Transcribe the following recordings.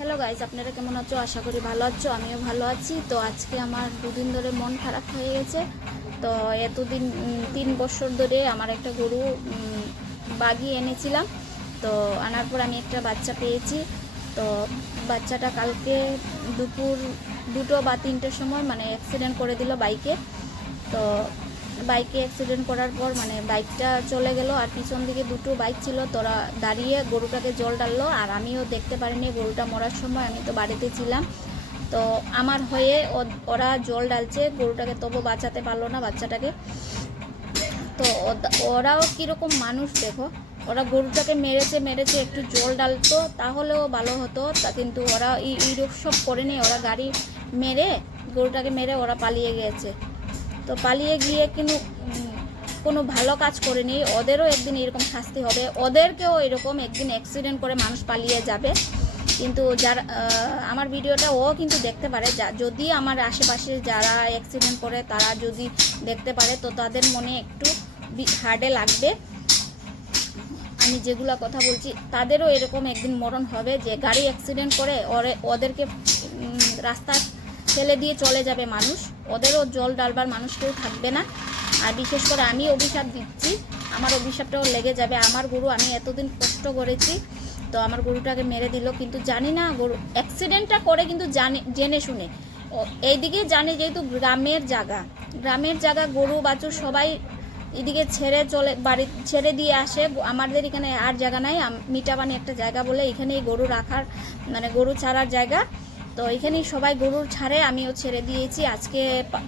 Hello guys, আপনারা কেমন আছো? আশা করি ভালো আছো, আমিও ভালো আছি। তো আজকে আমার দুদিন ধরে মন খারাপ হয়ে গেছে। তো এতদিন 3 বছর ধরে আমার একটা গরু বাগি এনেছিলাম। তো আনার পর আমি একটা বাচ্চা পেয়েছি। তো বাচ্চাটা কালকে দুপুর 2টো বা 3টের সময় অ্যাক্সিডেন্ট করে দিল বাইকে। তো বাইকে অ্যাক্সিডেন্ট করার পর বাইকটা চলে গেল, আর পিছন দিকে 2টো বাইক ছিল, তোরা দাঁড়িয়ে গরুটাকে জল ডাললো। আর আমিও দেখতে পারিনি গরুটা মরার সময়, আমি তো বাড়িতে ছিলাম। তো আমার হয়ে ওরা জল ডালছে গরুটাকে, তবু বাঁচাতে পারলো না বাচ্চাটাকে। তো ওরাও কীরকম মানুষ দেখো, ওরা গরুটাকে মেরেছে একটু জল ডালতো তাহলেও ভালো হতো, তা কিন্তু ওরা সব করেনি। ওরা গাড়ি মেরে গরুটাকে মেরে ওরা পালিয়ে গিয়েছে। তো পালিয়ে গিয়ে কিন্তু কোনো ভালো কাজ করেনি। ওদেরও একদিন এরকম শাস্তি হবে, ওদেরকেও এরকম একদিন অ্যাক্সিডেন্ট করে মানুষ পালিয়ে যাবে। কিন্তু যারা আমার ভিডিওটা ও কিন্তু দেখতে পারে, যদি আমার আশেপাশে যারা অ্যাক্সিডেন্ট করে তারা যদি দেখতে পারে, তো তাদের মনে একটু হার্ডে লাগবে। আমি যেগুলো কথা বলছি তাদেরও এরকম একদিন মরণ হবে, যে গাড়ি অ্যাক্সিডেন্ট করে ওদেরকে রাস্তা ফেলে দিয়ে চলে যাবে মানুষ, ওদেরও জল ডালবার মানুষ কেউ থাকবে না। আর বিশেষ করে আমি অভিশাপ দিচ্ছি, আমার অভিশাপটাও লেগে যাবে। আমার গরু আমি এতদিন কষ্ট করেছি, তো আমার গরুটাকে মেরে দিল। কিন্তু জানি না গরু অ্যাক্সিডেন্টটা করে, কিন্তু জেনে শুনে এইদিকে জানি, যেহেতু গ্রামের জায়গা গরু বাছুর সবাই এদিকে বাড়ি ছেড়ে দিয়ে আসে। আমাদের এখানে আর জায়গা নাই, মিটাবানি একটা জায়গা বলে, এখানেই গরু রাখার গরু ছাড়ার জায়গা। তো এখানেই সবাই গরুর ছাড়ে, আমিও ছেড়ে দিয়েছি। আজকে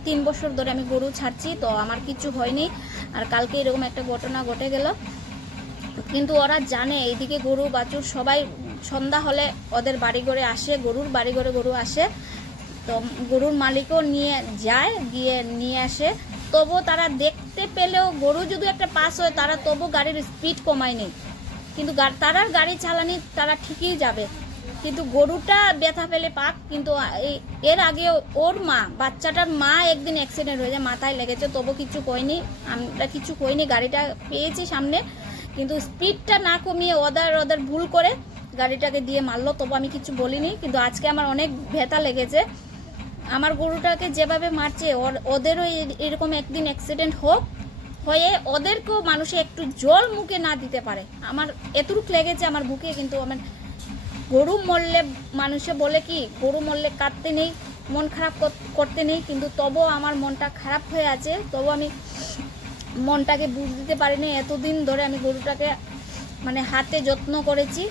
3 বছর ধরে আমি গরু ছাড়ছি, তো আমার কিছু হয়নি। আর কালকে এরকম একটা ঘটনা ঘটে গেল। কিন্তু ওরা জানে এইদিকে গরু বাছুর সবাই সন্ধ্যা হলে ওদের বাড়ি ঘরে আসে, গরুর বাড়ি ঘরে গরু আসে। তো গরুর মালিকও গিয়ে নিয়ে আসে। তবু তারা দেখতে পেলেও গরু যদি একটা পাস হয়, তারা তবু গাড়ির স্পিড কমায়নি। কিন্তু তারা গাড়ি চালানি তারা ঠিকই যাবে, কিন্তু গরুটা ব্যথা পেলে পাক। কিন্তু এর আগে ওর বাচ্চাটার মা একদিন অ্যাক্সিডেন্ট হয়ে যায়, মাথায় লেগেছে, তবু কিছু কইনি, আমরা কিছু কইনি, গাড়িটা পেয়েছি সামনে। কিন্তু স্পিডটা না কমিয়ে ওদের ভুল করে গাড়িটাকে দিয়ে মারলো, তবু আমি কিছু বলিনি। কিন্তু আজকে আমার অনেক ব্যথা লেগেছে। আমার গরুটাকে যেভাবে মারছে, ওদেরও এরকম একদিন অ্যাক্সিডেন্ট হয়ে ওদেরকেও মানুষে একটু জল মুখে না দিতে পারে। আমার এতটুকু লেগেছে আমার বুকে। কিন্তু আমার গরু মরলে মানুষে বলে কি, গরু মরলে কাঁদতে নেই, মন খারাপ করতে নেই, কিন্তু তবুও আমার মনটা খারাপ হয়ে আছে। তবু আমি মনটাকে বুঝ দিতে পারিনি। এতদিন ধরে আমি গরুটাকে হাতে যত্ন করেছি।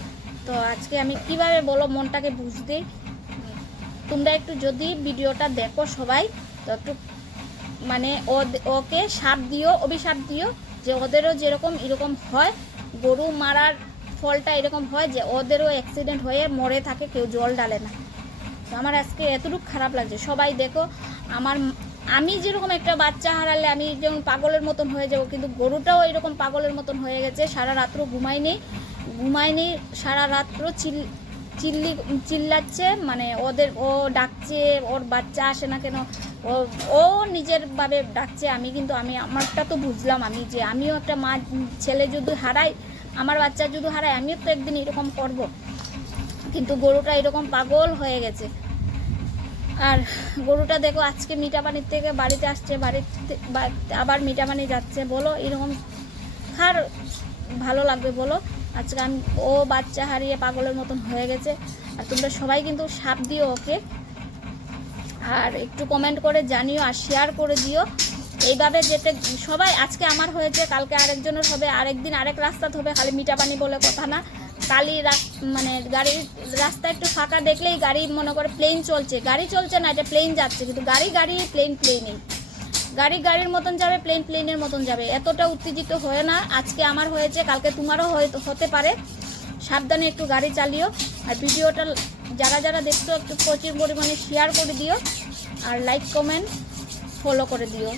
তো আজকে আমি কিভাবে বলো মনটাকে বুঝতে। তোমরা একটু যদি ভিডিওটা দেখো সবাই, তো একটু ওকে অভিশাপ দিও, যে ওদেরও যেরকম এরকম হয়, গরু মারার ফলটা এরকম হয়, যে ওদেরও অ্যাক্সিডেন্ট হয়ে মরে থাকে, কেউ জল ডালে না। তো আমার আজকে এতটুকু খারাপ লাগছে। সবাই দেখো, আমি যেরকম একটা বাচ্চা হারালে আমি যেমন পাগলের মতন হয়ে যাবো, কিন্তু গরুটাও এরকম পাগলের মতন হয়ে গেছে। সারা রাত্র ঘুমায়নি, সারা রাত্র চিল্লাচ্ছে, ও ডাকছে, ওর বাচ্চা আসে না কেন, ও নিজের ভাবে ডাকছে। আমি আমারটা তো বুঝলাম, আমিও একটা মা ছেলে যদি হারাই, আমার বাচ্চা যদি হারাই, আমিও তো একদিন এরকম করব। কিন্তু গরুটা এরকম পাগল হয়ে গেছে। আর গরুটা দেখো, আজকে মিঠাপানির থেকে বাড়িতে আসছে, বাড়িতে আবার মিঠাপানি যাচ্ছে। বলো এরকম কার ভালো লাগবে বলো? আজকে ও বাচ্চা হারিয়ে পাগলের মতন হয়ে গেছে। আর তোমরা সবাই কিন্তু সাপ দিও ওকে, আর একটু কমেন্ট করে জানিও, আর শেয়ার করে দিও। এইভাবে যেতে সবাই, আজকে আমার হয়েছে, কালকে আরেকজনের হবে, আরেকদিন আরেক রাস্তাতে হবে। খালি মিঠাপানি বলে কথা না, কালি গাড়ির রাস্তা একটু ফাঁকা দেখলেই গাড়ি মনে করে প্লেন চলছে, গাড়ি চলছে না, এটা প্লেন যাচ্ছে। কিন্তু গাড়ি প্লেনই, গাড়ির মতন যাবে, প্লেনের মতন যাবে। এতটা উত্তেজিত হয় না। আজকে আমার হয়েছে, কালকে তোমারও হতে পারে। সাবধানে একটু গাড়ি চালিও। আর ভিডিওটা যারা দেখছো একটু প্রচুর পরিমাণে শেয়ার করে দিও, আর লাইক কমেন্ট ফলো করে দিও।